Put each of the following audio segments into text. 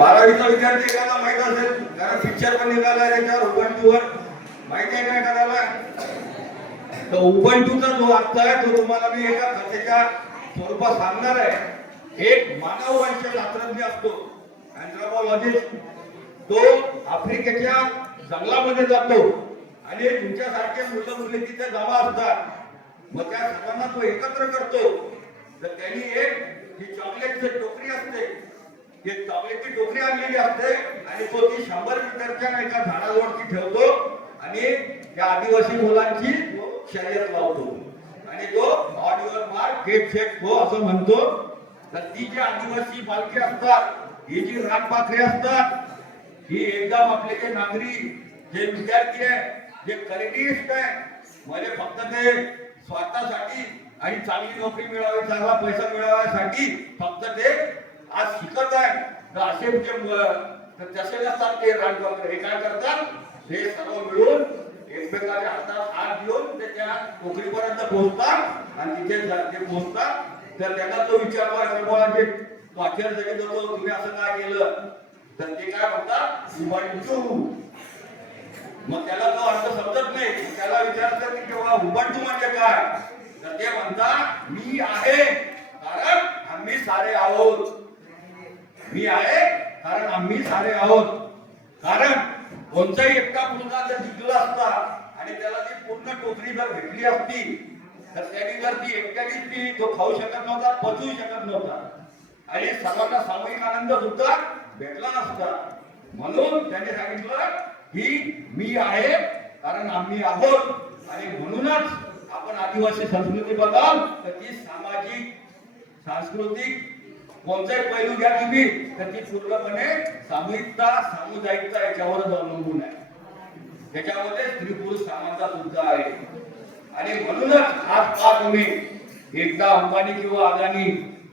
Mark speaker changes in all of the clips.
Speaker 1: बारावीचा विद्यार्थी एखादा माहीत असेल. कारण पिक्चर पण निघाला ओपन टू वर माहिती आहे का एखाद्याला? तर उबंटूचा जो अर्थ आहे तो तुम्हाला मी एका कथेच्या स्वरूपात सांगणार आहे. एक मानववंश शास्त्रज्ञ असतो अँथ्रोपॉलॉजिस्ट तो आफ्रिकेच्या जंगलामध्ये जातो. आणि तुमच्यासारखे मुलं मुली तिथे जमा असतात. मग त्या सर्वांना तो एकत्र करतो. तर त्यांनी एक ही चॉकलेटची टोकरी हे ही टोकरी आणलेली असते आणि तो ती शंभर मीटरच्या एका झाडावरती ठेवतो आणि त्या आदिवासी मुलांची शर्यत लावतो. आणि तो on your mark get set go हो, असं म्हणतो. तर ती जी आदिवासी बालके असतात ही जी रानपाखरे असतात ही एकदम आपले जे नागरी जे विद्यार्थी आहे जे करेटिस्ट आहे म्हणजे फक्त ते स्वतःसाठी आणि चांगली नोकरी मिळावी चांगला पैसा मिळवण्यासाठी फक्त ते आज शिकत आहे. असे जे तसे नसतात ते रानपाखरे हे काय करतात? हे सर्व मिळून एकमेकाच्या हातात हात घेऊन त्याच्या नोकरीपर्यंत पोहोचतात आणि तिथे ते पोहोचतात. तर त्यांना तो विचार की जे वाक्यात जगत होतो तुम्ही असं काय केलं? तर ते काय म्हणतात? उबंटू मग त्याला तो अर्थ समजत नाही. त्याला विचारतात की तेव्हा उबंटू म्हणजे काय? तर ते म्हणतात मी आहे कारण आम्ही सारे आहोत मी आहे कारण आम्ही सारे आहोत. कारण कोणताही एकटा मुलगा जर जिंकला असता आणि त्याला ती पूर्ण टोकरी जर भेटली असती तर त्याने जर ती एकट्याने ती तो खाऊ शकत नव्हता पचवू शकत नव्हता. आणि सर्वांना सामूहिक आनंद सुद्धा भेटला नसता म्हणून त्यांनी सांगितलं की मी आहे कारण आम्ही आहोत. आणि म्हणूनच आपण आदिवासी संस्कृती बघाल तर ती सामाजिक सांस्कृतिक कोणताही पैलू घ्या तुम्ही तर ती पूर्णपणे सामूहिकता सामुदायिकता याच्यावरच अवलंबून आहे. त्याच्यामध्ये स्त्री पुरुष समानता सुद्धा आहे. आणि म्हणूनच आज पहा तुम्ही. एकदा अंबानी किंवा अदानी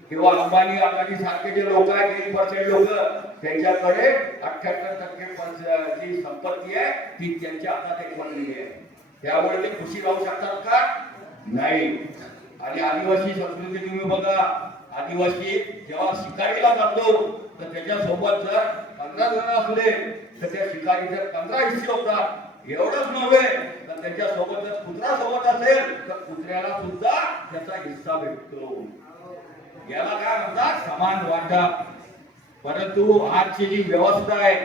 Speaker 1: किंवा अंबानी अदानी सारखे जे लोक आहेत एक पर्सेंट लोक त्यांच्याकडे अठ्याहत्तर टक्के जी संपत्ती आहे ती त्यांच्या हातात एक बनलेली आहे. त्यामुळे ते खुशी राहू शकतात का? नाही. आणि आदिवासी संस्कृती तुम्ही बघा. आदिवासी जेव्हा शिकारीला जातो तर त्याच्यासोबत जर पंधरा जण असले तर त्या शिकारीचे पंधरा हिस्से होतात. एवढंच नव्हे तर त्याच्या सोबत जर कुत्रा सोबत असेल तर कुत्र्याला सुद्धा त्याचा हिस्सा भेटतो. याला काय म्हणतात? समान वाटा. परंतु आजची जी व्यवस्था आहे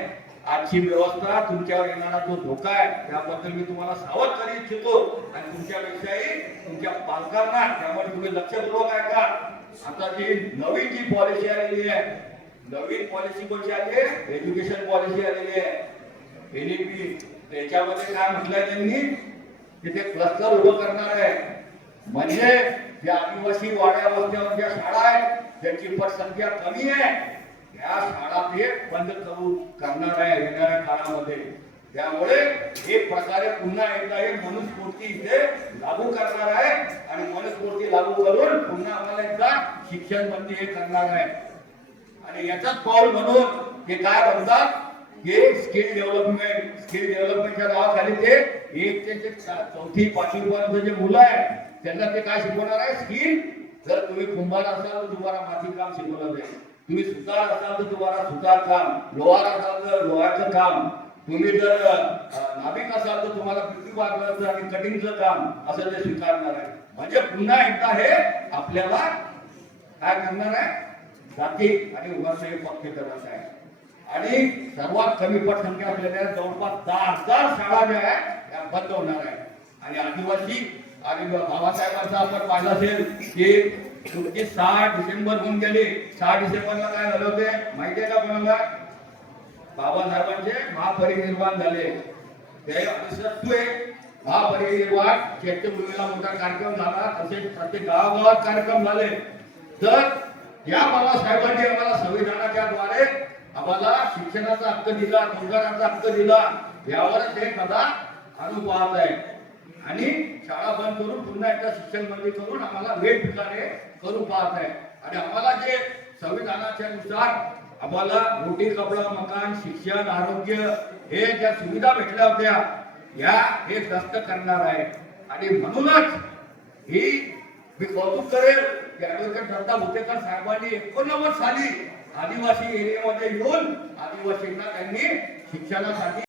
Speaker 1: आजची व्यवस्था तुमच्यावर येणारा जो धोका आहे त्याबद्दल मी तुम्हाला सावध करू इच्छितो. आणि तुमच्यापेक्षाही तुमच्या पालकांना त्यामुळे तुम्ही लक्षपूर्वक ऐका. आता जी नवीन जी पॉलिसी आलेली आहे नवीन पॉलिसी कोणती आली आहे? एज्युकेशन पॉलिसी आलेली आहे. एनईपी त्याच्यामध्ये काय म्हटलंय त्यांनी? की ते क्लस्टर उभं करणार आहे. म्हणजे ज्या आदिवासी वाड्या वस्त्यावर ज्या शाळा आहेत त्यांची पटसंख्या कमी आहे. या शाळा ते बंद करू करणार आहे येणाऱ्या काळामध्ये. त्यामुळे एक प्रकारे पुन्हा एकदा एक मनुस्फूर्ती इथे लागू करणार आहे आणि मनुस्फूर्ती लागू करून पुन्हा आम्हाला एकदा शिक्षण बंदी हे करणार आहे. आणि याचाच पाऊल म्हणून ते काय म्हणतात? हे स्किल डेव्हलपमेंट स्किल डेव्हलपमेंटच्या नावाखाली ते एक ते चौथी पाचवी पर्यंत जे मुलं आहे त्यांना ते काय शिकवणार आहे? स्किल जर तुम्ही कुंभार असाल तर तुम्हाला माती काम शिकवलं जाईल. तुम्ही सुतार असाल तर तुम्हाला सुतार काम. लोहार असाल तर लोहारचं काम. तुम्ही जर नाभिक असाल तर तुम्हाला पृथ्वी आणि कटिंगचं काम असं ते स्वीकारणार आहे. म्हणजे पुन्हा एकदा हे आपल्याला काय करणार आहे? जाती आणि वर्ष पक्के करत आहे. आणि सर्वात कमी पटसंख्या असलेल्या जवळपास दहा हजार शाळा ज्या आहे त्या बंद होणार आहे आणि आदिवासी आणि बाबासाहेबांचा आपण पाहिलं असेल की तुमची सहा डिसेंबर होऊन गेली. सहा डिसेंबरला काय झालं होते? आहे का कोणाला? बाबा साहेबांचे महापरिनिर्वाण झाले. ते अडुसष्टवे महापरिनिर्वाण चैत्यभूमीला मोठा कार्यक्रम झाला. तसेच प्रत्येक गावागावात कार्यक्रम झाले. तर या बाबासाहेबांनी आम्हाला संविधानाच्या द्वारे आम्हाला शिक्षणाचा हक्क दिला रोजगाराचा हक्क दिला यावरच हे कदा आणून आहे. आणि शाळा बंद करून पुन्हा एकदा शिक्षण बंदी करून आम्हाला वेगवेगळे करू पाहत आहे. आणि आम्हाला जे संविधानाच्या नुसार आम्हाला रोटी कपडा मकान शिक्षण आरोग्य हे ज्या सुविधा भेटल्या होत्या या हे जास्त करणार आहे. आणि म्हणूनच ही मी कौतुक करेल की ऍडव्होकेट दत्ता भुतेकर साहेबांनी एकोणनव्वद साली आदिवासी एरियामध्ये येऊन आदिवासींना त्यांनी शिक्षणासाठी